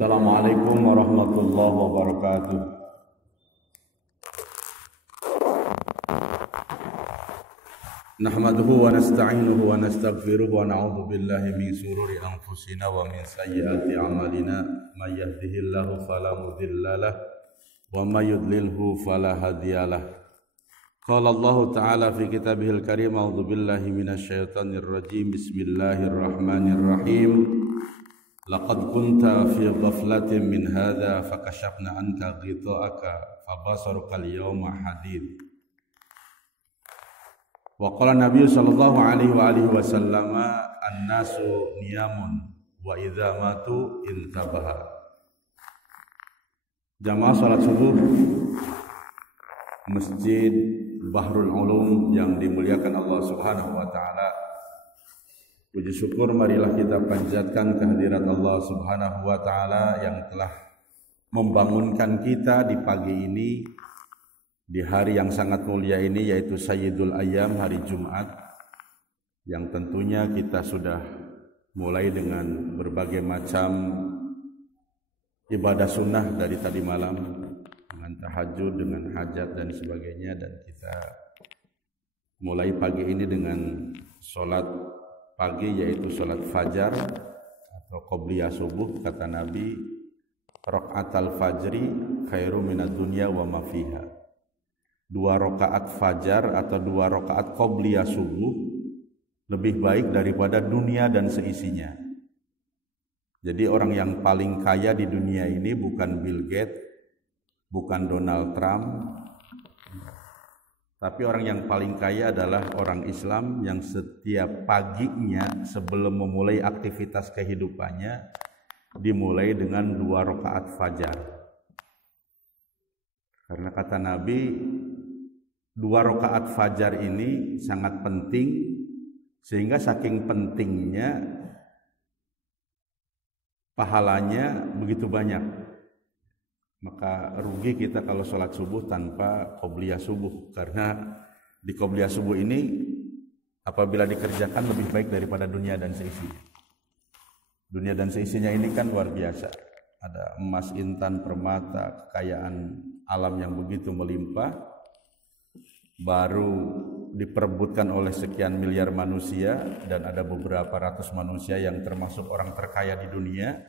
Assalamualaikum warahmatullahi wabarakatuh. Nahmaduhu wa nasta'inuhu wa nastaghfiruhu wa na'udzu billahi min shururi anfusina wa min sayyiati a'malina. May yahdihillahu fala mudhillalah wa may yudlilhu fala hadiyalah. Qala Allah Ta'ala fi kitabihil karim, a'udzu billahi minasyaitonir rajim. Bismillahirrahmanirrahim. Laqad kunta fi ghaflatin min hadza fakashafna anka ghita'aka fabasaruka al-yawma hadid. Wa qala Nabi sallallahu alaihi wa alihi wasallam, an-nasu niyamun wa idza matu intabaha. Jamaah salat subuh Masjid Bahrul Ulum yang dimuliakan Allah Subhanahu wa taala. Puji syukur marilah kita panjatkan kehadirat Allah Subhanahu wa taala yang telah membangunkan kita di pagi ini, di hari yang sangat mulia ini, yaitu Sayyidul Ayyam, hari Jumat, yang tentunya kita sudah mulai dengan berbagai macam ibadah sunnah dari tadi malam, dengan tahajud, dengan hajat dan sebagainya, dan kita mulai pagi ini dengan sholat pagi, yaitu sholat fajar atau qobliyah subuh. Kata Nabi, raqatal fajri khairu minad dunya wa ma fiha. 2 rakaat fajar atau 2 rakaat qobliyah subuh lebih baik daripada dunia dan seisinya. Jadi orang yang paling kaya di dunia ini bukan Bill Gates, bukan Donald Trump, tapi orang yang paling kaya adalah orang Islam yang setiap paginya sebelum memulai aktivitas kehidupannya dimulai dengan 2 rakaat fajar. Karena kata Nabi, 2 rakaat fajar ini sangat penting, sehingga saking pentingnya pahalanya begitu banyak. Maka rugi kita kalau sholat subuh tanpa qobliyah subuh, karena di qobliyah subuh ini apabila dikerjakan lebih baik daripada dunia dan seisinya. Dunia dan seisinya ini kan luar biasa, ada emas, intan, permata, kekayaan alam yang begitu melimpah, baru diperebutkan oleh sekian miliar manusia, dan ada beberapa ratus manusia yang termasuk orang terkaya di dunia,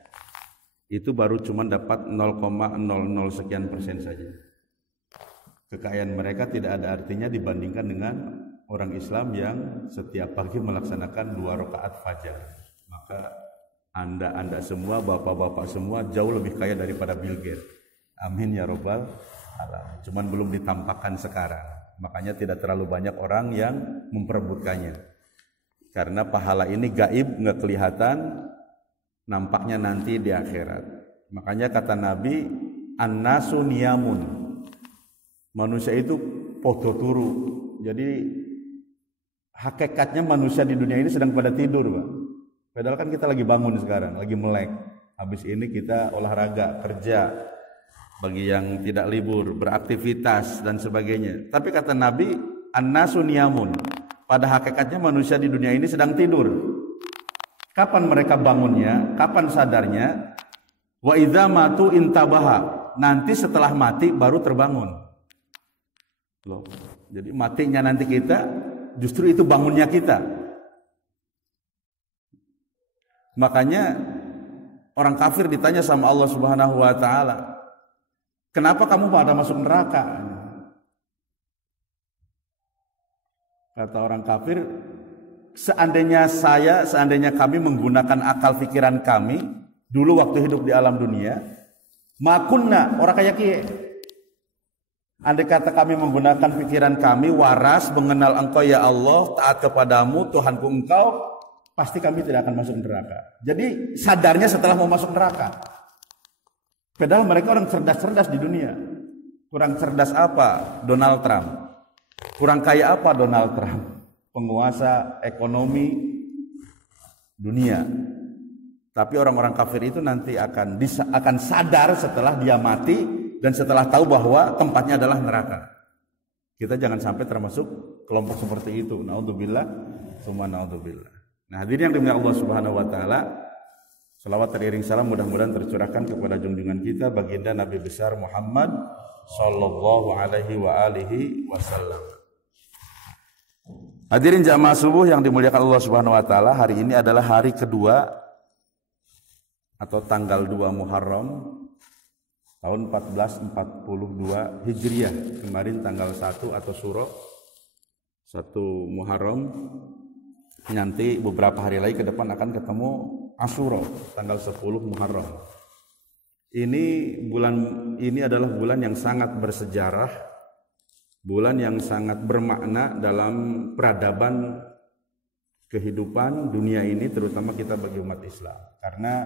itu baru cuma dapat 0,00 sekian persen saja. Kekayaan mereka tidak ada artinya dibandingkan dengan orang Islam yang setiap pagi melaksanakan 2 rakaat fajar. Maka anda semua, bapak-bapak semua jauh lebih kaya daripada Bill Gates. Amin ya robbal alamin. Cuman belum ditampakkan sekarang. Makanya tidak terlalu banyak orang yang memperebutkannya. Karena pahala ini gaib, nggak kelihatan, nampaknya nanti di akhirat. Makanya kata Nabi, an-nasu niyamun. Manusia itu podo turu. Jadi hakikatnya manusia di dunia ini sedang pada tidur, Pak. Padahal kan kita lagi bangun sekarang, lagi melek. Habis ini kita olahraga, kerja. Bagi yang tidak libur, beraktivitas dan sebagainya. Tapi kata Nabi, an-nasu niyamun. Pada hakikatnya manusia di dunia ini sedang tidur. Kapan mereka bangunnya? Kapan sadarnya? Wa idza matu intabaha. Nanti setelah mati baru terbangun. Loh, jadi matinya nanti kita, justru itu bangunnya kita. Makanya orang kafir ditanya sama Allah Subhanahu wa taala, kenapa kamu pada masuk neraka? Kata orang kafir, seandainya kami menggunakan akal pikiran kami dulu waktu hidup di alam dunia, makunna, orang kayak kie. Andai kata kami menggunakan pikiran kami waras, mengenal Engkau ya Allah, taat kepadamu Tuhanku Engkau, pasti kami tidak akan masuk neraka. Jadi sadarnya setelah mau masuk neraka. Padahal mereka orang cerdas-cerdas di dunia. Kurang cerdas apa? Donald Trump. Kurang kaya apa Donald Trump? Penguasa ekonomi dunia. Tapi orang-orang kafir itu nanti akan sadar setelah dia mati dan setelah tahu bahwa tempatnya adalah neraka. Kita jangan sampai termasuk kelompok seperti itu. Naudzubillah, summa naudzubillah. Nah, hadirin yang dimuliakan Allah Subhanahu wa taala, Salawat teriring salam mudah-mudahan tercurahkan kepada junjungan kita baginda Nabi besar Muhammad sallallahu alaihi wa alihi wasallam. Hadirin jamaah subuh yang dimuliakan Allah Subhanahu wa taala, hari ini adalah hari kedua atau tanggal 2 Muharram tahun 1442 Hijriah. Kemarin tanggal 1 atau Syuro 1 Muharram. Nanti beberapa hari lagi ke depan akan ketemu Asyura tanggal 10 Muharram. Ini adalah bulan yang sangat bersejarah, bulan yang sangat bermakna dalam peradaban kehidupan dunia ini, terutama kita bagi umat Islam. Karena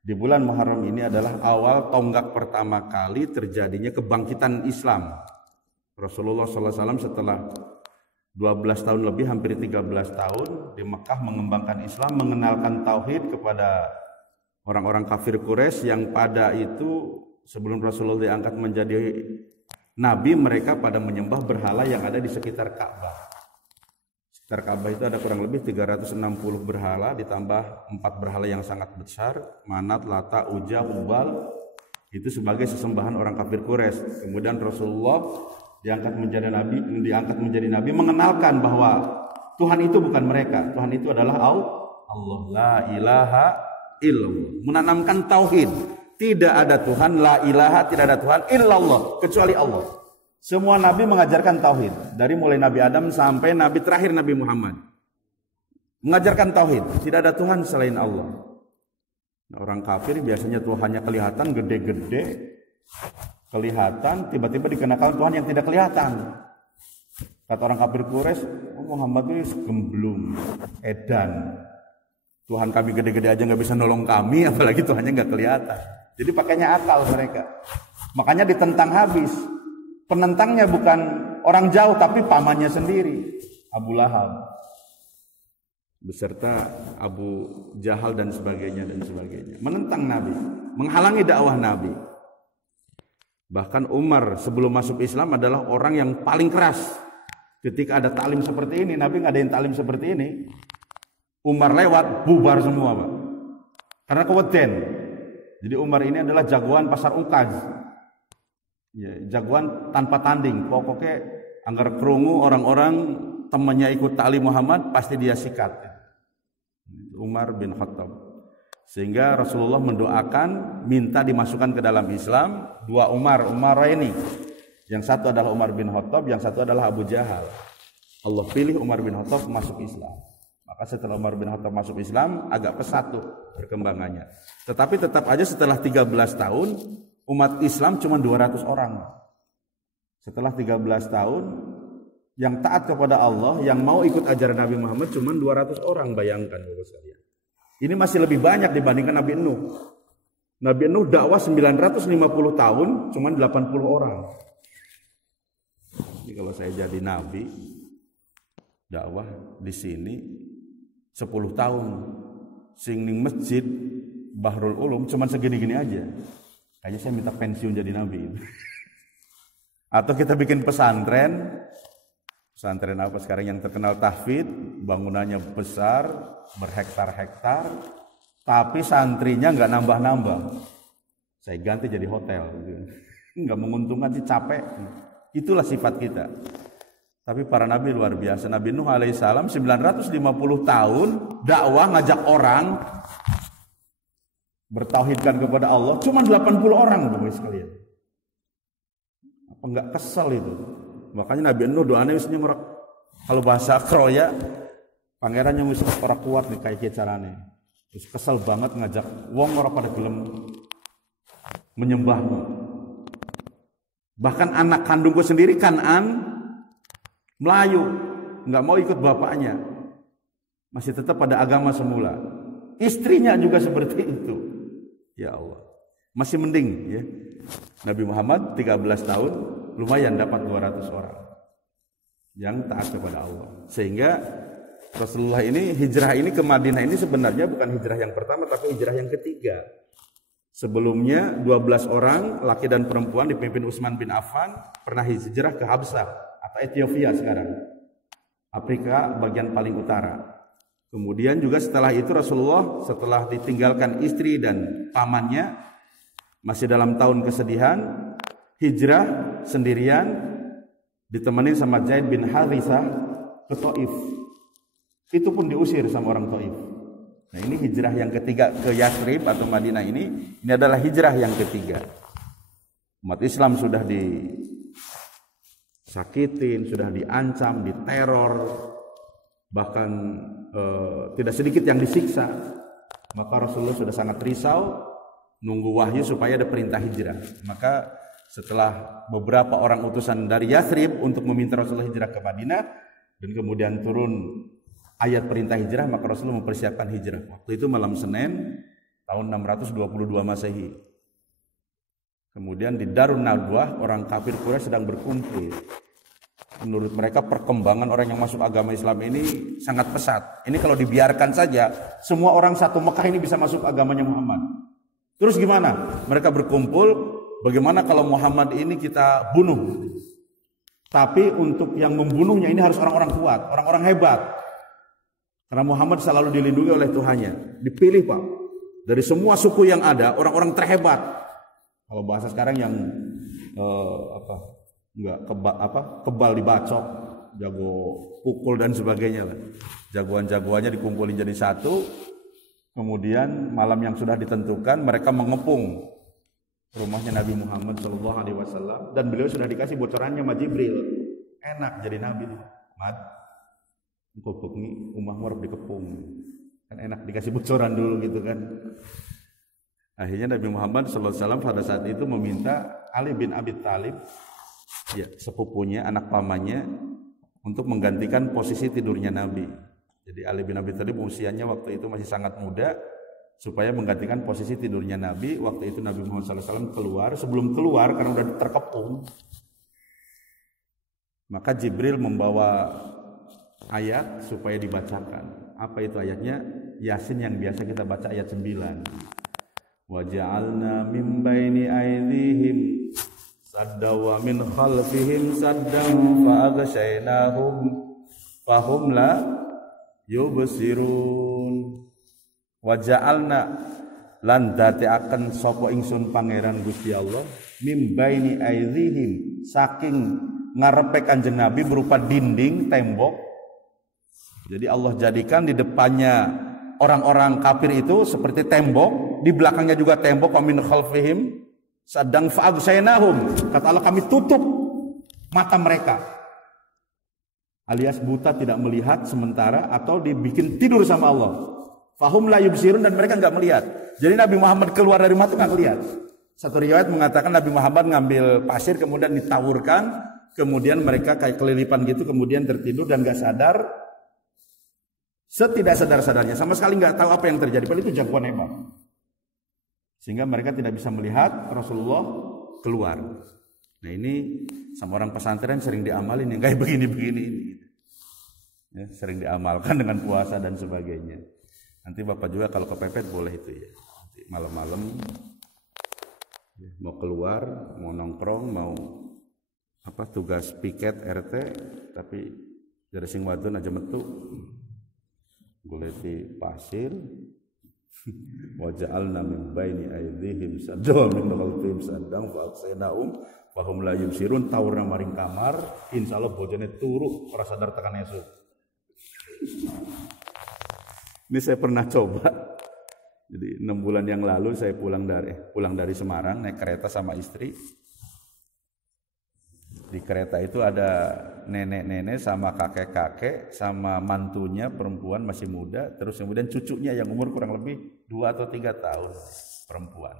di bulan Muharram ini adalah awal tonggak pertama kali terjadinya kebangkitan Islam. Rasulullah SAW setelah 12 tahun lebih, hampir 13 tahun di Mekah mengembangkan Islam, mengenalkan tauhid kepada orang-orang kafir Quraisy yang pada itu sebelum Rasulullah diangkat menjadi nabi, mereka pada menyembah berhala yang ada di sekitar Ka'bah. Sekitar Ka'bah itu ada kurang lebih 360 berhala, ditambah 4 berhala yang sangat besar, Manat, Lata, Uja, Hubal, itu sebagai sesembahan orang kafir Quraisy. Kemudian Rasulullah diangkat menjadi nabi, mengenalkan bahwa Tuhan itu bukan mereka, Tuhan itu adalah Allah, la ilaha illallah, menanamkan tauhid, tidak ada Tuhan, la ilaha, tidak ada Tuhan illallah, kecuali Allah. Semua nabi mengajarkan tauhid, dari mulai Nabi Adam sampai nabi terakhir Nabi Muhammad, mengajarkan tauhid, tidak ada Tuhan selain Allah. Nah, orang kafir biasanya Tuhannya kelihatan gede-gede, kelihatan, tiba-tiba dikenakan Tuhan yang tidak kelihatan. Kata orang kafir Quraisy, Muhammad itu gemblung, edan. Tuhan kami gede-gede aja nggak bisa nolong kami, apalagi Tuhannya nggak kelihatan. Jadi pakainya akal mereka. Makanya ditentang habis. Penentangnya bukan orang jauh, tapi pamannya sendiri, Abu Lahab, beserta Abu Jahal dan sebagainya. Menentang Nabi, menghalangi dakwah Nabi. Bahkan Umar sebelum masuk Islam adalah orang yang paling keras. Ketika ada taklim seperti ini, Nabi ngadain taklim seperti ini, Umar lewat, bubar semua, Pak. Karena keweden. Jadi Umar ini adalah jagoan pasar ukaz. Ya, jagoan tanpa tanding. Pokoknya anggar kerungu orang-orang temannya ikut taklim Muhammad, pasti dia sikat. Umar bin Khattab. Sehingga Rasulullah mendoakan minta dimasukkan ke dalam Islam 2 Umar ini. Yang satu adalah Umar bin Khattab, yang satu adalah Abu Jahal. Allah pilih Umar bin Khattab masuk Islam. Maka setelah Umar bin Khattab masuk Islam, agak pesat tuh perkembangannya. Tetapi tetap aja setelah 13 tahun umat Islam cuma 200 orang. Setelah 13 tahun yang taat kepada Allah, yang mau ikut ajaran Nabi Muhammad cuma 200 orang, bayangkan Bapak sekalian. Ini masih lebih banyak dibandingkan Nabi Nuh. Nabi Nuh dakwah 950 tahun, cuma 80 orang. Jadi kalau saya jadi nabi, dakwah di sini 10 tahun. Sing ning masjid Bahrul Ulum cuma segini-gini aja. Kayaknya saya minta pensiun jadi nabi. Atau kita bikin pesantren apa sekarang yang terkenal tahfidz, bangunannya besar, berhektar-hektar, tapi santrinya nggak nambah-nambah. Saya ganti jadi hotel, nggak menguntungkan sih, capek. Itulah sifat kita. Tapi para nabi luar biasa. Nabi Nuh alaihissalam 950 tahun dakwah, ngajak orang bertauhidkan kepada Allah, cuma 80 orang Bapak sekalian. Apa nggak kesel itu? Makanya Nabi Nuh doanya mestinya ngorak, kalau bahasa kroya pangerannya mesti orang kuat nih kayak carane. Terus kesel banget ngajak wong ora pada gelem menyembahmu. Bahkan anak kandungku sendiri Kan'an Melayu, nggak mau ikut bapaknya, masih tetap pada agama semula. Istrinya juga seperti itu. Ya Allah, masih mending ya. Nabi Muhammad 13 tahun lumayan dapat 200 orang yang taat kepada Allah. Sehingga Rasulullah ini hijrah ini ke Madinah ini sebenarnya bukan hijrah yang pertama, tapi hijrah yang ketiga. Sebelumnya 12 orang laki dan perempuan dipimpin Utsman bin Affan pernah hijrah ke Habsah atau Ethiopia sekarang, Afrika bagian paling utara. Kemudian juga setelah itu Rasulullah setelah ditinggalkan istri dan pamannya, masih dalam tahun kesedihan, hijrah sendirian ditemani sama Zaid bin Harithah ke Taif. Itu pun diusir sama orang Taif. Nah, ini hijrah yang ketiga ke Yathrib atau Madinah ini adalah hijrah yang ketiga. Umat Islam sudah disakitin, sudah diancam, diteror, bahkan tidak sedikit yang disiksa. Maka Rasulullah sudah sangat risau, nunggu wahyu supaya ada perintah hijrah. Maka setelah beberapa orang utusan dari Yathrib untuk meminta Rasulullah hijrah ke Madinah, dan kemudian turun ayat perintah hijrah, maka Rasulullah mempersiapkan hijrah. Waktu itu malam Senin tahun 622 Masehi. Kemudian di Darun Nadwah orang kafir Quraisy sedang berkumpul. Menurut mereka perkembangan orang yang masuk agama Islam ini sangat pesat. Ini kalau dibiarkan saja, semua orang satu Mekah ini bisa masuk agamanya Muhammad. Terus gimana? Mereka berkumpul, bagaimana kalau Muhammad ini kita bunuh? Tapi untuk yang membunuhnya ini harus orang-orang kuat, orang-orang hebat. Karena Muhammad selalu dilindungi oleh Tuhannya. Dipilih Pak, dari semua suku yang ada, orang-orang terhebat. Kalau bahasa sekarang yang kebal dibacok, jago pukul dan sebagainya lah. Jagoan-jagoannya dikumpulin jadi satu. Kemudian malam yang sudah ditentukan mereka mengepung rumahnya Nabi Muhammad SAW, dan beliau sudah dikasih bocorannya sama Jibril. Enak jadi nabi nih. Mat, ini rumah warab dikepung. Kan enak dikasih bocoran dulu gitu kan. Akhirnya Nabi Muhammad SAW pada saat itu meminta Ali bin Abi Thalib, ya, sepupunya, anak pamannya, untuk menggantikan posisi tidurnya Nabi. Jadi Ali bin Abi Thalib usianya waktu itu masih sangat muda, supaya menggantikan posisi tidurnya Nabi. Waktu itu Nabi Muhammad SAW keluar. Sebelum keluar karena udah terkepung, maka Jibril membawa ayat supaya dibacakan. Apa itu ayatnya? Yasin yang biasa kita baca ayat 9. Wa ja'alna min baini aydihim sadda wa min khalfihim saddan fa aghshaynahum fahum la yubsirun. Wa ja'alna lan dateaken sapa ingsun pangeran Gusti Allah mim baini aydihim, saking ngarepe Kanjeng Nabi berupa dinding tembok. Jadi Allah jadikan di depannya orang-orang kafir itu seperti tembok, di belakangnya juga tembok. Wa min khalfihim sadang fa'agsaynahum, kata Allah kami tutup mata mereka, alias buta tidak melihat sementara, atau dibikin tidur sama Allah. Fahum la yubsirun, dan mereka enggak melihat. Jadi Nabi Muhammad keluar dari rumah itu enggak melihat. Satu riwayat mengatakan Nabi Muhammad ngambil pasir kemudian ditaburkan, kemudian mereka kayak kelilipan gitu, kemudian tertidur dan enggak sadar. Setidak sadar-sadarnya, sama sekali nggak tahu apa yang terjadi. Padahal itu jagoan hebat. Sehingga mereka tidak bisa melihat Rasulullah keluar. Nah ini sama orang pesantren sering diamalin yang kayak begini-begini ini. Ya, sering diamalkan dengan puasa dan sebagainya. Nanti Bapak juga kalau kepepet boleh itu ya. Nanti malam-malam ya, mau keluar, mau nongkrong, mau tugas piket RT, tapi dari sing wadon aja metu. Goleti pasir, waja'alna min baini aydihim sadda min khalfihim sadang fa aqsaynahum fa hum la yubsirun. Taurna maring kamar, insyaallah bojone turu ora sadar tekan esuk. Ini saya pernah coba. Jadi 6 bulan yang lalu saya pulang dari Semarang naik kereta sama istri. Di kereta itu ada nenek-nenek sama kakek-kakek sama mantunya perempuan masih muda, terus kemudian cucunya yang umur kurang lebih 2 atau 3 tahun perempuan.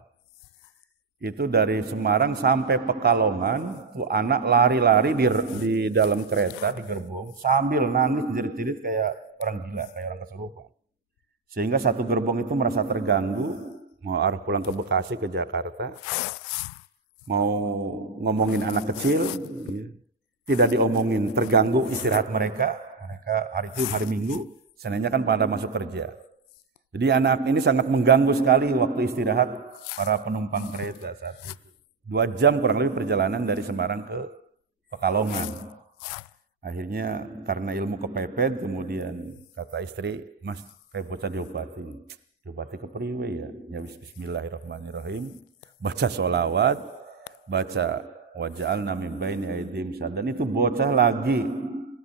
Itu dari Semarang sampai Pekalongan, tuh anak lari-lari di dalam kereta di gerbong sambil nangis jerit-jerit kayak orang gila, kayak orang kesurupan. Sehingga satu gerbong itu merasa terganggu, mau arah pulang ke Bekasi ke Jakarta. Mau ngomongin anak kecil, ya, tidak diomongin, terganggu istirahat mereka hari itu hari Minggu, Seninnya kan pada masuk kerja. Jadi anak ini sangat mengganggu sekali waktu istirahat para penumpang kereta saat itu. 2 jam kurang lebih perjalanan dari Semarang ke Pekalongan. Akhirnya karena ilmu kepepet, kemudian kata istri, Mas, kayak bocah diobatin. Diobati ke priwe ya. Nyawis bismillahirrahmanirrahim. Baca sholawat, baca waja'alna min baini aydihim saddan. Itu bocah lagi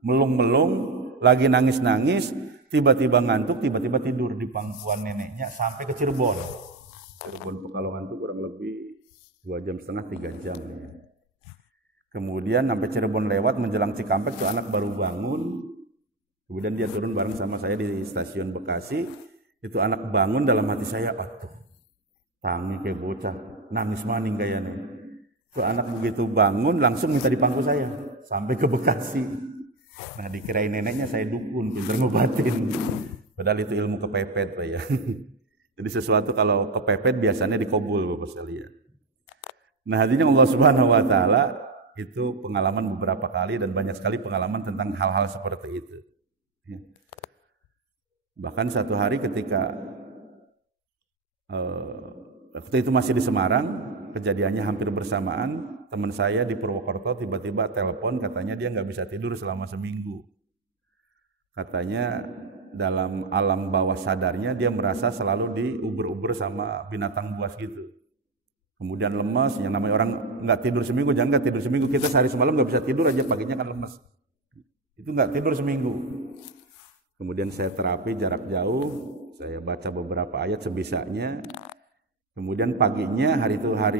melung-melung, lagi nangis-nangis, tiba-tiba ngantuk, tiba-tiba tidur di pangkuan neneknya sampai ke Cirebon. Cirebon Pekalongan itu kurang lebih 2,5 jam, 3 jam ya. Kemudian sampai Cirebon lewat menjelang Cikampek tuh anak baru bangun. Kemudian dia turun bareng sama saya di stasiun Bekasi. Itu anak bangun, dalam hati saya, aduh, tangi kayak bocah, nangis maning kayaknya. Itu anak begitu bangun langsung minta dipangku saya sampai ke Bekasi. Nah dikirain neneknya saya dukun, pinter ngobatin. Padahal itu ilmu kepepet Pak ya. Jadi sesuatu kalau kepepet biasanya dikobul Bapak sekalian. Nah hadirin Allah Subhanahu wa taala, itu pengalaman beberapa kali dan banyak sekali pengalaman tentang hal-hal seperti itu. Bahkan satu hari ketika waktu itu masih di Semarang, kejadiannya hampir bersamaan, teman saya di Purwokerto tiba-tiba telepon, katanya dia nggak bisa tidur selama seminggu. Katanya dalam alam bawah sadarnya dia merasa selalu diuber-uber sama binatang buas gitu. Kemudian lemas, yang namanya orang nggak tidur seminggu, jangan nggak tidur seminggu, kita sehari semalam nggak bisa tidur aja, paginya kan lemas. Itu nggak tidur seminggu. Kemudian saya terapi jarak jauh, saya baca beberapa ayat sebisanya. Kemudian paginya, hari itu hari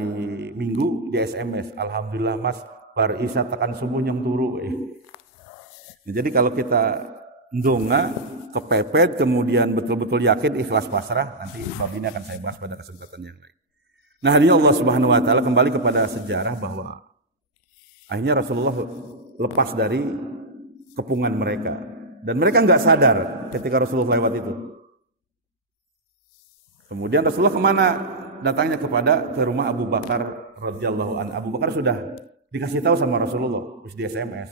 Minggu, di SMS, Alhamdulillah Mas, bar isya tekan subuh nyong turu. Jadi kalau kita ndonga, kepepet, kemudian betul-betul yakin, ikhlas pasrah, nanti bab ini akan saya bahas pada kesempatan yang lain. Nah, hadirin Allah Subhanahu wa taala, kembali kepada sejarah bahwa akhirnya Rasulullah lepas dari kepungan mereka dan mereka nggak sadar ketika Rasulullah lewat itu. Kemudian Rasulullah kemana? Datangnya ke rumah Abu Bakar radhiyallahu anhu. Abu Bakar sudah dikasih tahu sama Rasulullah, terus di SMS,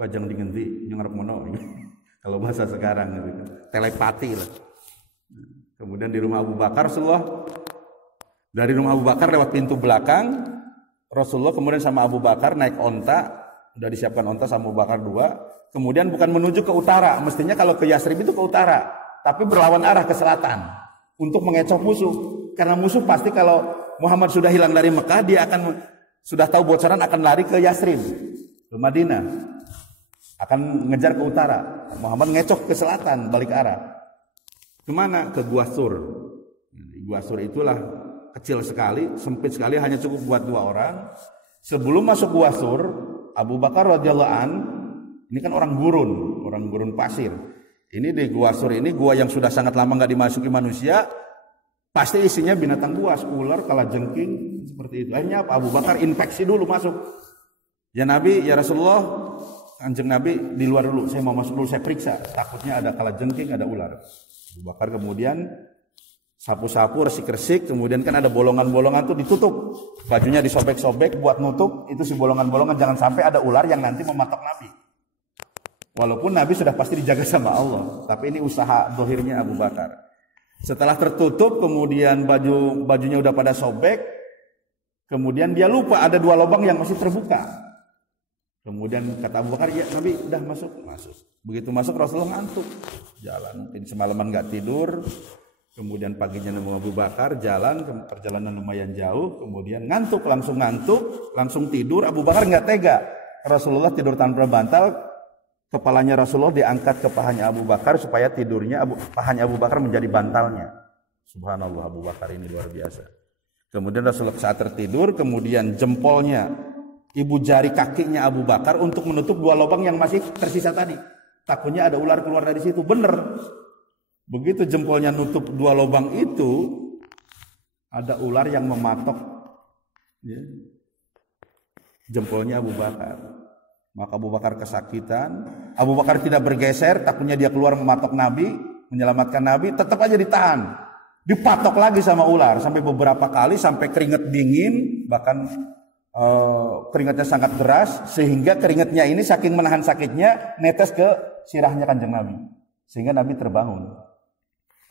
wajang dingendi ngarep mono. Kalau bahasa sekarang gitu. Telepati lah. Kemudian di rumah Abu Bakar Rasulullah, dari rumah Abu Bakar lewat pintu belakang, Rasulullah kemudian sama Abu Bakar naik onta, udah disiapkan onta sama Abu Bakar 2, kemudian bukan menuju ke utara, mestinya kalau ke Yasrib itu ke utara, tapi berlawan arah ke selatan untuk mengecoh musuh, karena musuh pasti kalau Muhammad sudah hilang dari Mekah, dia akan sudah tahu bocoran akan lari ke Yasrib, ke Madinah, akan ngejar ke utara. Muhammad ngecoh ke selatan, balik arah. Kemana? Ke Gua Sur. Gua Sur itulah kecil sekali, sempit sekali, hanya cukup buat 2 orang. Sebelum masuk Gua Sur, Abu Bakar radhiyallahu an, ini kan orang gurun pasir. Ini di Gua Sur ini gua yang sudah sangat lama nggak dimasuki manusia, pasti isinya binatang buas, ular, kalajengking, seperti itu. Akhirnya apa? Abu Bakar infeksi dulu masuk. Ya Nabi, ya Rasulullah, Kanjeng Nabi di luar dulu, saya mau masuk dulu, saya periksa, takutnya ada kalajengking, ada ular. Abu Bakar kemudian sapu-sapu, resik-resik, kemudian kan ada bolongan-bolongan tuh ditutup, bajunya disobek-sobek buat nutup, itu si bolongan-bolongan, jangan sampai ada ular yang nanti mematok Nabi. Walaupun Nabi sudah pasti dijaga sama Allah, tapi ini usaha dohirnya Abu Bakar. Setelah tertutup, kemudian bajunya udah pada sobek, kemudian dia lupa ada 2 lubang yang masih terbuka. Kemudian kata Abu Bakar, ya Nabi udah masuk. Begitu masuk Rasulullah ngantuk, jalan, mungkin semalaman nggak tidur. Kemudian paginya nemu Abu Bakar, jalan, perjalanan lumayan jauh, kemudian ngantuk, langsung tidur. Abu Bakar nggak tega, Rasulullah tidur tanpa bantal. Kepalanya Rasulullah diangkat ke pahanya Abu Bakar supaya tidurnya pahanya Abu Bakar menjadi bantalnya. Subhanallah, Abu Bakar ini luar biasa. Kemudian Rasulullah saat tertidur, kemudian jempolnya, ibu jari kakinya Abu Bakar untuk menutup 2 lubang yang masih tersisa tadi. Takutnya ada ular keluar dari situ. Bener. Begitu jempolnya nutup 2 lubang itu, ada ular yang mematok jempolnya Abu Bakar. Maka Abu Bakar kesakitan. Abu Bakar tidak bergeser, takutnya dia keluar mematok Nabi, menyelamatkan Nabi, tetap aja ditahan. Dipatok lagi sama ular sampai beberapa kali, sampai keringat dingin, bahkan keringatnya sangat deras, sehingga keringatnya ini saking menahan sakitnya netes ke sirahnya Kanjeng Nabi, sehingga Nabi terbangun.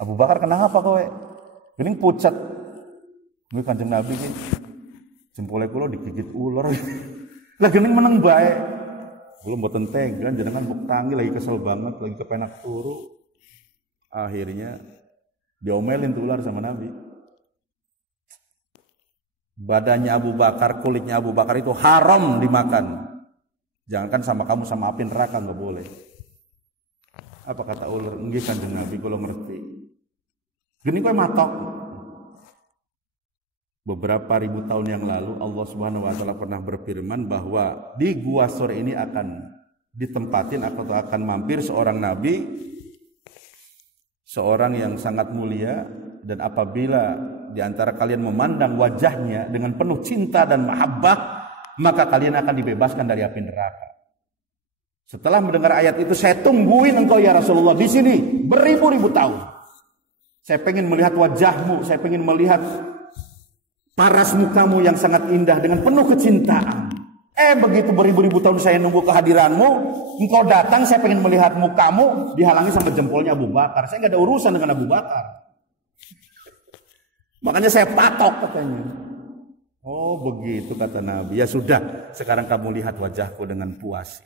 Abu Bakar, kenapa kowe? Gening pucat. Gue Kanjeng Nabi ini jempolnya kulo digigit ular. Lah gening meneng bae. Belum boten tegan, jenengan buk tangi lagi kesel banget, lagi kepenak turu. Akhirnya diomelin tuh ular sama Nabi. Badannya Abu Bakar, kulitnya Abu Bakar itu haram dimakan. Jangankan sama kamu, sama api neraka nggak boleh. Apa kata ular? Nggih Kanjeng Nabi kula ngerti. Gini kowe matok. Beberapa ribu tahun yang lalu Allah Subhanahu wa taala pernah berfirman bahwa di Gua Sur ini akan ditempatin atau akan mampir seorang nabi, seorang yang sangat mulia, dan apabila di antara kalian memandang wajahnya dengan penuh cinta dan mahabbah, maka kalian akan dibebaskan dari api neraka. Setelah mendengar ayat itu, saya tungguin engkau ya Rasulullah di sini beribu-ribu tahun. Saya pengen melihat wajahmu, saya pengen melihat paras mukamu yang sangat indah dengan penuh kecintaan. Begitu beribu-ribu tahun saya nunggu kehadiranmu, engkau datang, saya pengen melihat mukamu, dihalangi sama jempolnya Abu Bakar. Saya nggak ada urusan dengan Abu Bakar. Makanya saya patok katanya. Oh begitu kata Nabi. Ya sudah, sekarang kamu lihat wajahku dengan puas.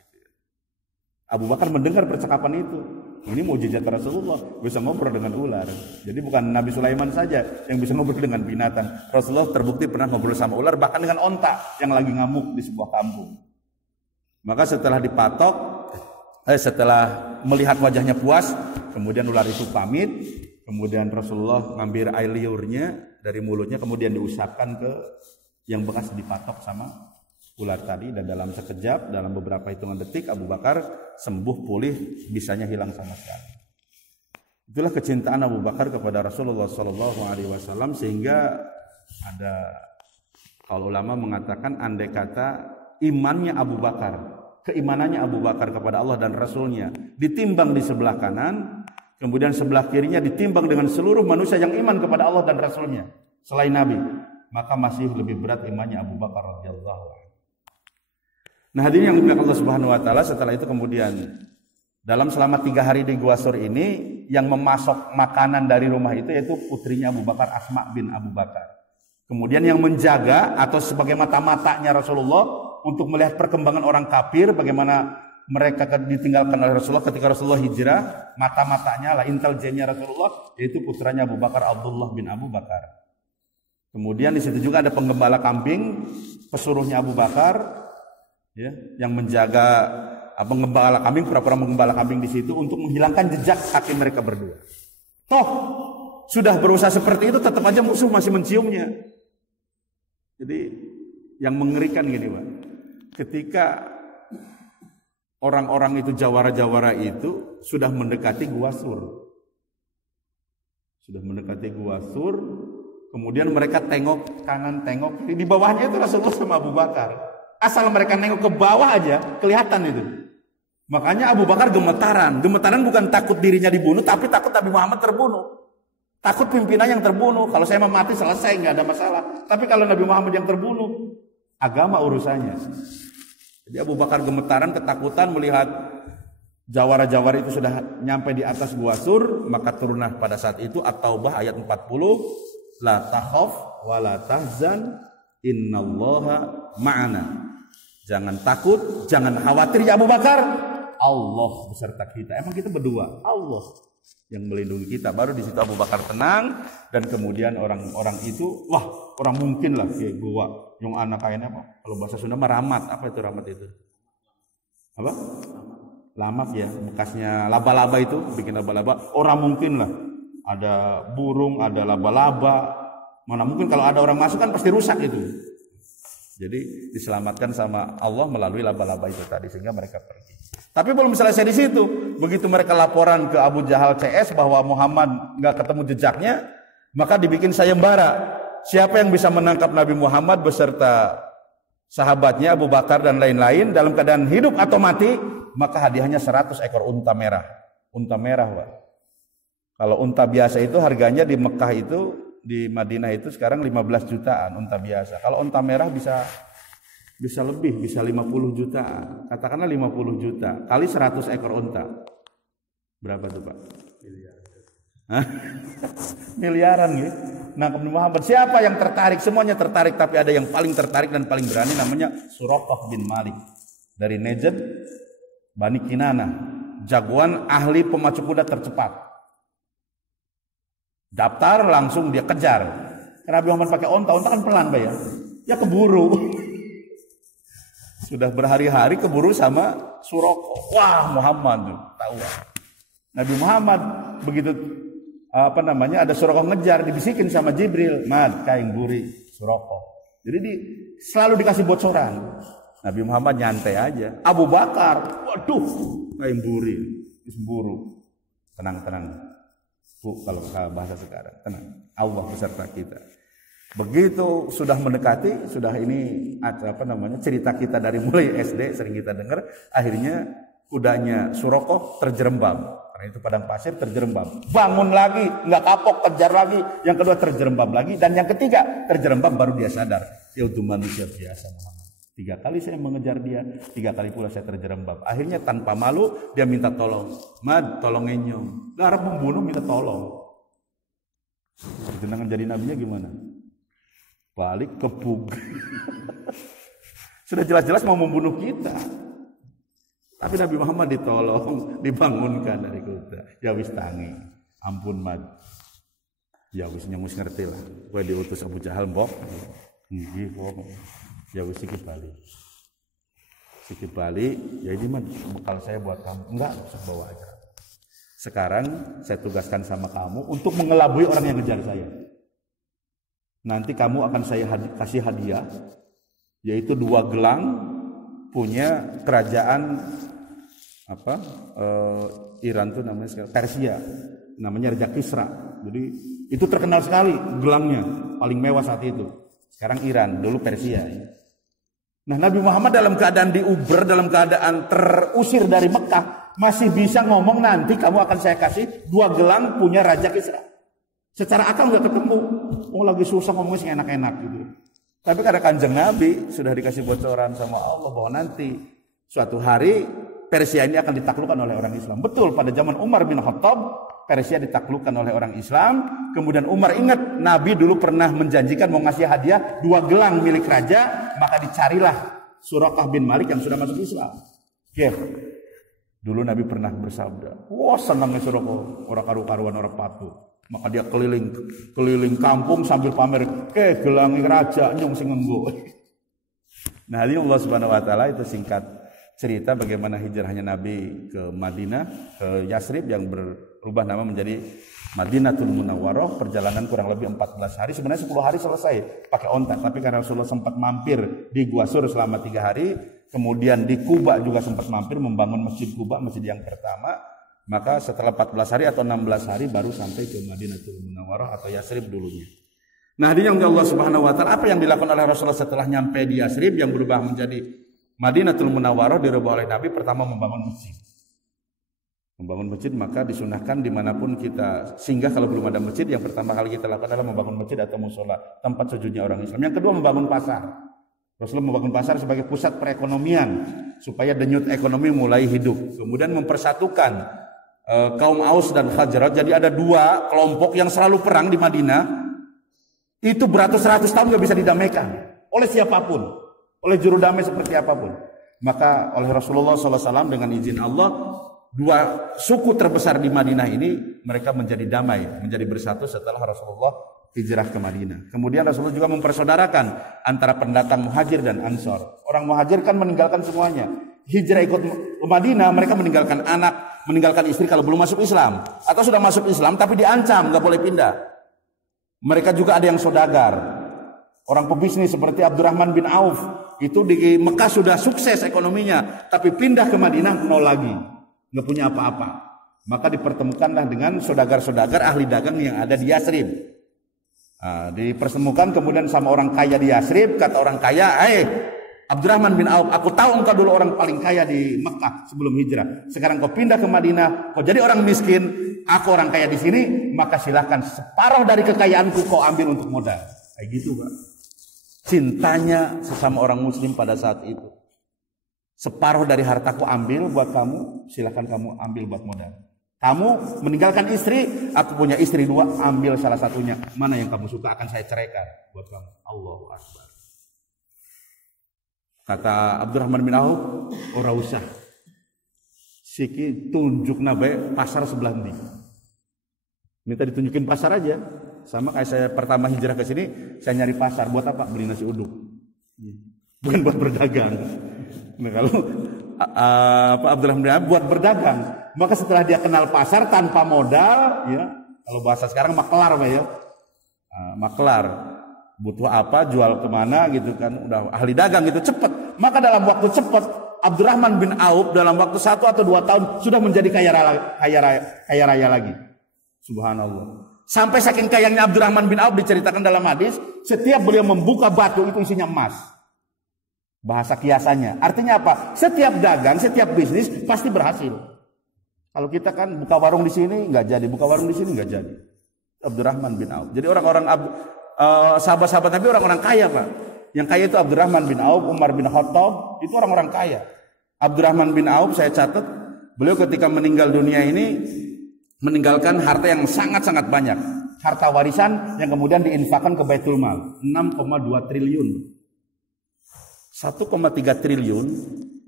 Abu Bakar mendengar percakapan itu. Ini mukjizat Rasulullah, bisa ngobrol dengan ular. Jadi bukan Nabi Sulaiman saja yang bisa ngobrol dengan binatang. Rasulullah terbukti pernah ngobrol sama ular, bahkan dengan onta yang lagi ngamuk di sebuah kampung. Maka setelah dipatok, setelah melihat wajahnya puas, kemudian ular itu pamit. Kemudian Rasulullah ngambil air liurnya dari mulutnya, kemudian diusapkan ke yang bekas dipatok sama ular tadi, dan dalam sekejap, dalam beberapa hitungan detik, Abu Bakar sembuh pulih, bisanya hilang sama sekali. Itulah kecintaan Abu Bakar kepada Rasulullah SAW, sehingga ada, kalau ulama mengatakan, andai kata imannya Abu Bakar, keimanannya Abu Bakar kepada Allah dan Rasulnya ditimbang di sebelah kanan, kemudian sebelah kirinya ditimbang dengan seluruh manusia yang iman kepada Allah dan Rasulnya selain Nabi, maka masih lebih berat imannya Abu Bakar radhiyallahu anhu. Nah hadirin yang dimuliakan Allah Subhanahu wa taala, setelah itu kemudian dalam selama 3 hari di Gua Sur ini, yang memasok makanan dari rumah itu yaitu putrinya Abu Bakar, Asma bin Abu Bakar. Kemudian yang menjaga atau sebagai mata-matanya Rasulullah untuk melihat perkembangan orang kafir, bagaimana mereka ditinggalkan oleh Rasulullah ketika Rasulullah hijrah, mata-matanya lah, intelijennya Rasulullah, yaitu putranya Abu Bakar, Abdullah bin Abu Bakar. Kemudian di situ juga ada penggembala kambing, pesuruhnya Abu Bakar, ya, yang menjaga penggembala kambing, pura-pura menggembala kambing di situ untuk menghilangkan jejak kaki mereka berdua. Toh sudah berusaha seperti itu, tetap aja musuh masih menciumnya. Jadi yang mengerikan gini Pak, ketika orang-orang itu, jawara-jawara itu sudah mendekati Gua Sur, kemudian mereka tengok kanan, tengok kiri, di bawahnya itu Rasulullah sama Abu Bakar. Asal mereka nengok ke bawah aja kelihatan itu. Makanya Abu Bakar gemetaran. Gemetaran bukan takut dirinya dibunuh, tapi takut Nabi Muhammad terbunuh. Takut pimpinan yang terbunuh. Kalau saya mau mati selesai, nggak ada masalah. Tapi kalau Nabi Muhammad yang terbunuh, agama urusannya. Jadi Abu Bakar gemetaran, ketakutan melihat jawara-jawara itu sudah nyampe di atas Gua Sur. Maka turunlah pada saat itu At-Taubah ayat 40, la takhaf wa la tahzan innallaha ma'ana. Jangan takut, jangan khawatir ya Abu Bakar, Allah beserta kita. Emang kita berdua, Allah yang melindungi kita. Baru di situ Abu Bakar tenang, dan kemudian orang-orang itu, wah orang mungkin lah kayak gua yang anak kayaknya apa? Kalau bahasa Sunda mah ramat. Apa itu ramat itu? Apa? Lamat ya, bekasnya laba-laba itu, bikin laba-laba. Orang mungkin lah, ada burung, ada laba-laba. Mana mungkin kalau ada orang masuk kan pasti rusak itu. Jadi diselamatkan sama Allah melalui laba-laba itu tadi, sehingga mereka pergi. Tapi belum selesai di situ. Begitu mereka laporan ke Abu Jahal CS bahwa Muhammad nggak ketemu jejaknya, maka dibikin sayembara. Siapa yang bisa menangkap Nabi Muhammad beserta sahabatnya Abu Bakar dan lain-lain dalam keadaan hidup atau mati, maka hadiahnya 100 ekor unta merah. Unta merah, Pak. Kalau unta biasa itu harganya di Mekah itu, di Madinah itu sekarang 15 jutaan unta biasa. Kalau unta merah bisa lebih, bisa 50 jutaan. Katakanlah 50 juta kali 100 ekor unta. Berapa tuh Pak? Miliaran ya. Nah, Muhammad siapa yang tertarik? Semuanya tertarik, tapi ada yang paling tertarik dan paling berani, namanya Suraqah bin Malik dari Najd. Bani Kinana, jagoan ahli pemacu kuda tercepat. Daftar langsung dia kejar. Karena Nabi Muhammad pakai onta kan pelan ya. Ya keburu. Sudah berhari-hari keburu sama Suroko. Wah, Muhammad tuh tahu. Nabi Muhammad begitu ada Suroko ngejar, dibisikin sama Jibril, "Mad, kaing buri Suroko." Jadi selalu dikasih bocoran. Nabi Muhammad nyantai aja. Abu Bakar, waduh, kaing buri, buru. Tenang. Bu, kalau bahasa sekarang, tenang. Allah beserta kita. Begitu sudah mendekati, sudah ini cerita kita dari mulai SD sering kita dengar, akhirnya kudanya Suroko terjerembab. Karena itu padang pasir terjerembab. Bangun lagi, nggak kapok, kejar lagi. Yang kedua terjerembab lagi, dan yang ketiga terjerembab baru dia sadar. Ya itu manusia biasa Muhammad. 3 kali saya mengejar dia, 3 kali pula saya terjerembab. Akhirnya tanpa malu dia minta tolong. "Mad, tolongin nyong." Lah harap membunuh minta tolong. Perjalanan jadi nabinya gimana? Balik kebug. Sudah jelas-jelas mau membunuh kita. Tapi Nabi Muhammad ditolong, dibangunkan dari kuda. Ya wis tangi. Ampun Mad. Ya wis nyangus ngerti lah. Gue diutus Abu Jahal mbok. Nggih, kok. Ya wis sikit balik. Ya ini mah bekal saya buat kamu. Enggak, usah bawa aja. Sekarang saya tugaskan sama kamu untuk mengelabui orang yang ngejar saya. Nanti kamu akan saya kasih hadiah, yaitu 2 gelang punya kerajaan Iran tuh namanya Persia, namanya Raja Kisra. Jadi itu terkenal sekali gelangnya, paling mewah saat itu. Sekarang Iran, dulu Persia. Nah, Nabi Muhammad dalam keadaan diuber, dalam keadaan terusir dari Mekah, masih bisa ngomong nanti kamu akan saya kasih 2 gelang punya Raja Kisra. Secara akal nggak ketemu. Oh, lagi susah ngomongnya sih enak-enak gitu. Tapi karena Kanjeng Nabi sudah dikasih bocoran sama Allah bahwa nanti suatu hari Persia ini akan ditaklukkan oleh orang Islam. Betul, pada zaman Umar bin Khattab Persia ditaklukkan oleh orang Islam. Kemudian Umar ingat Nabi dulu pernah menjanjikan mau ngasih hadiah 2 gelang milik raja, maka dicarilah Suraqah bin Malik yang sudah masuk Islam. Oke. Dulu Nabi pernah bersabda, wah senangnya Suraqah, orang karu-karuan orang patuh. Maka dia keliling kampung sambil pamer, gelangi raja nyong sing ngenggo. Nah, ini Allah Subhanahu wa taala itu singkat cerita bagaimana hijrahnya Nabi ke Madinah, ke Yasrib yang berubah nama menjadi Madinatul Munawwarah. Perjalanan kurang lebih 14 hari, sebenarnya 10 hari selesai pakai onta, tapi karena Rasulullah sempat mampir di Gua Sur selama 3 hari, kemudian di Kuba juga sempat mampir membangun Masjid Kuba, masjid yang pertama, maka setelah 14 hari atau 16 hari baru sampai ke Madinatul Munawwarah atau Yasrib dulunya. Nah, hadirin yang Allah Subhanahu wa taala, apa yang dilakukan oleh Rasulullah setelah nyampe di Yasrib yang berubah menjadi Madinatul Munawwarah, dirubah oleh Nabi? Pertama membangun masjid. Membangun masjid, maka disunahkan dimanapun kita singgah kalau belum ada masjid, yang pertama kali kita lakukan adalah membangun masjid atau musola, tempat sujudnya orang Islam. Yang kedua membangun pasar. Rasulullah membangun pasar sebagai pusat perekonomian supaya denyut ekonomi mulai hidup. Kemudian mempersatukan kaum Aus dan Khazraj. Jadi ada 2 kelompok yang selalu perang di Madinah. Itu beratus-ratus tahun gak bisa didamaikan oleh siapapun, oleh juru damai seperti apapun. Maka oleh Rasulullah SAW dengan izin Allah, 2 suku terbesar di Madinah ini mereka menjadi damai, menjadi bersatu setelah Rasulullah hijrah ke Madinah. Kemudian Rasulullah juga mempersaudarakan antara pendatang Muhajir dan Ansor. Orang Muhajir kan meninggalkan semuanya, hijrah ikut Madinah, mereka meninggalkan anak, meninggalkan istri kalau belum masuk Islam, atau sudah masuk Islam tapi diancam nggak boleh pindah. Mereka juga ada yang saudagar, orang pebisnis seperti Abdurrahman bin Auf, itu di Mekah sudah sukses ekonominya, tapi pindah ke Madinah nol lagi, nggak punya apa-apa. Maka dipertemukanlah dengan saudagar-saudagar ahli dagang yang ada di Yasrib. Nah, dipertemukan kemudian sama orang kaya di Yasrib. Kata orang kaya, Abdurrahman bin Auf, aku tahu engkau dulu orang paling kaya di Mekah sebelum hijrah. Sekarang kau pindah ke Madinah, kau jadi orang miskin, aku orang kaya di sini, maka silahkan separuh dari kekayaanku kau ambil untuk modal. Kayak gitu, Pak. Cintanya sesama orang Muslim pada saat itu. Separuh dari hartaku ambil buat kamu, silahkan kamu ambil buat modal. Kamu meninggalkan istri, aku punya istri 2, ambil salah satunya. Mana yang kamu suka akan saya ceraikan buat kamu. Allahu Akbar. Kata Abdurrahman bin Auf, ora usah. Siki tunjuk nabe pasar sebelah ndi. Minta ditunjukin pasar aja. Sama kayak saya pertama hijrah ke sini, saya nyari pasar buat apa? Beli nasi uduk. Bukan buat berdagang. Nah, kalau Pak Abdurrahman bin Auf buat berdagang, maka setelah dia kenal pasar tanpa modal, ya, kalau bahasa sekarang maklar, Pak ya. Maklar. Butuh apa, jual kemana gitu kan, udah ahli dagang gitu, cepat. Maka dalam waktu cepat Abdurrahman bin Auf dalam waktu 1 atau 2 tahun sudah menjadi kaya raya lagi. Subhanallah. Sampai saking kayanya Abdurrahman bin Auf diceritakan dalam hadis, setiap beliau membuka batu itu isinya emas. Bahasa kiasannya. Artinya apa? Setiap dagang, setiap bisnis pasti berhasil. Kalau kita kan buka warung di sini nggak jadi, buka warung di sini nggak jadi. Abdurrahman bin Auf. Jadi orang-orang sahabat-sahabat Nabi orang-orang kaya, Pak. Yang kaya itu Abdurrahman bin Auf, Umar bin Khattab, itu orang-orang kaya. Abdurrahman bin Auf saya catat, beliau ketika meninggal dunia ini meninggalkan harta yang sangat-sangat banyak. Harta warisan yang kemudian diinfakkan ke Baitul Mal. 6,2 triliun. 1,3 triliun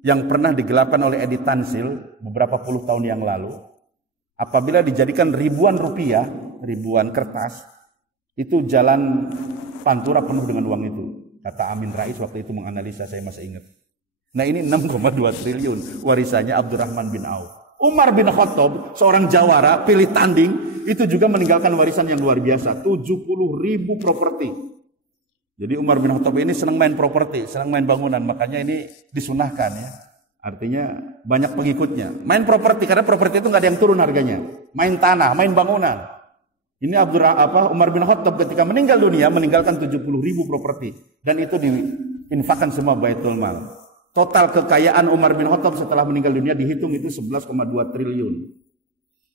yang pernah digelapkan oleh Edi Tansil beberapa puluh tahun yang lalu. Apabila dijadikan ribuan rupiah, ribuan kertas, itu jalan Pantura penuh dengan uang itu. Kata Amin Rais waktu itu menganalisa, saya masih ingat. Nah ini 6,2 triliun warisannya Abdurrahman bin Auf. Umar bin Khattab, seorang jawara, pilih tanding, itu juga meninggalkan warisan yang luar biasa, 70.000 properti. Jadi Umar bin Khattab ini senang main properti, senang main bangunan, makanya ini disunahkan ya. Artinya banyak pengikutnya. Main properti, karena properti itu nggak ada yang turun harganya. Main tanah, main bangunan. Ini Umar bin Khattab ketika meninggal dunia meninggalkan 70.000 properti, dan itu diinfakkan semua Baitul Mal. Total kekayaan Umar bin Khattab setelah meninggal dunia dihitung itu 11,2 triliun.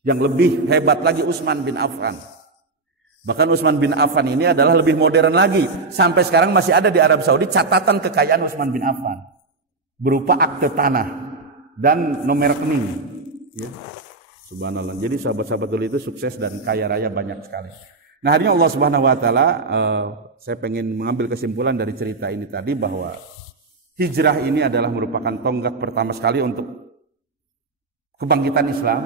Yang lebih hebat lagi Utsman bin Affan. Bahkan Utsman bin Affan ini adalah lebih modern lagi. Sampai sekarang masih ada di Arab Saudi catatan kekayaan Utsman bin Affan. Berupa akte tanah dan nomor rekening. Ya. Subhanallah. Jadi sahabat-sahabat dulu itu sukses dan kaya raya banyak sekali. Nah, hari ini Allah Subhanahu wa taala, saya pengen mengambil kesimpulan dari cerita ini tadi bahwa hijrah ini adalah merupakan tonggak pertama sekali untuk kebangkitan Islam.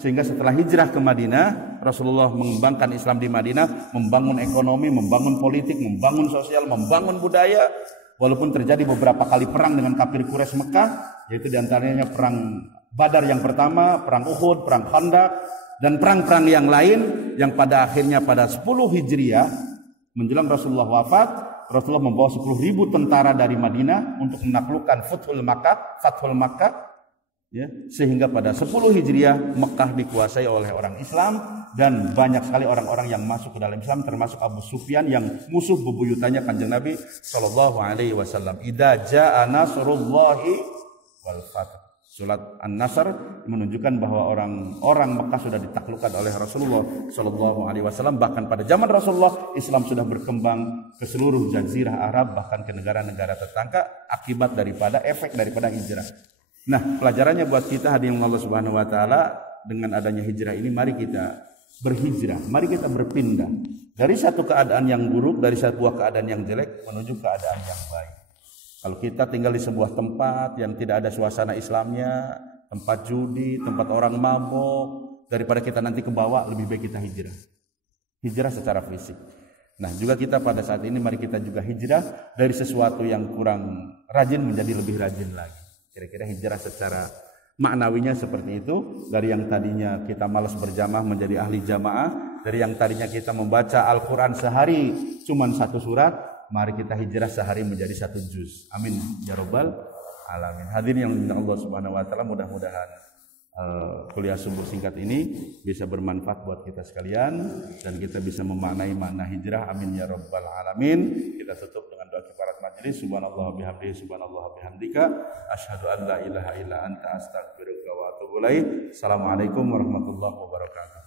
Sehingga setelah hijrah ke Madinah, Rasulullah mengembangkan Islam di Madinah, membangun ekonomi, membangun politik, membangun sosial, membangun budaya. Walaupun terjadi beberapa kali perang dengan kafir Quraisy Mekah, yaitu diantaranya perang Badar yang pertama, perang Uhud, perang Khandaq, dan perang-perang yang lain yang pada akhirnya pada 10 Hijriah menjelang Rasulullah wafat, Rasulullah membawa 10.000 tentara dari Madinah untuk menaklukkan Fathul Makkah, ya, sehingga pada 10 Hijriah Mekah dikuasai oleh orang Islam dan banyak sekali orang-orang yang masuk ke dalam Islam, termasuk Abu Sufyan yang musuh bebuyutannya Kanjeng Nabi sallallahu alaihi wasallam. Idza jaa nasrullahi wal fath. Surat An-Nasr menunjukkan bahwa orang Mekah sudah ditaklukkan oleh Rasulullah sallallahu alaihi wasallam. Bahkan pada zaman Rasulullah Islam sudah berkembang ke seluruh jazirah Arab, bahkan ke negara-negara tetangga akibat daripada efek daripada hijrah. Nah, pelajarannya buat kita hadirin Allah Subhanahu wa taala, dengan adanya hijrah ini mari kita berhijrah, mari kita berpindah dari satu keadaan yang buruk, dari sebuah keadaan yang jelek menuju keadaan yang baik. Kalau kita tinggal di sebuah tempat yang tidak ada suasana Islamnya, tempat judi, tempat orang mabuk, daripada kita nanti ke bawah, lebih baik kita hijrah. Hijrah secara fisik. Nah, juga kita pada saat ini mari kita juga hijrah dari sesuatu yang kurang rajin menjadi lebih rajin lagi. Kira-kira hijrah secara maknawinya seperti itu. Dari yang tadinya kita malas berjamaah menjadi ahli jamaah. Dari yang tadinya kita membaca Al-Quran sehari cuma 1 surat, mari kita hijrah sehari menjadi 1 juz. Amin ya rabbal alamin. Hadirin yang dimuliakan Allah Subhanahu wa taala, mudah-mudahan kuliah subuh singkat ini bisa bermanfaat buat kita sekalian dan kita bisa memaknai makna hijrah. Amin ya rabbal alamin. Kita tutup dengan doa kifarat majelis. Subhanallah bihamdihi, subhanallah bihamdika, asyhadu an la ilaha illa anta, astaghfiruka wa atubu ilaik. Assalamualaikum warahmatullahi wabarakatuh.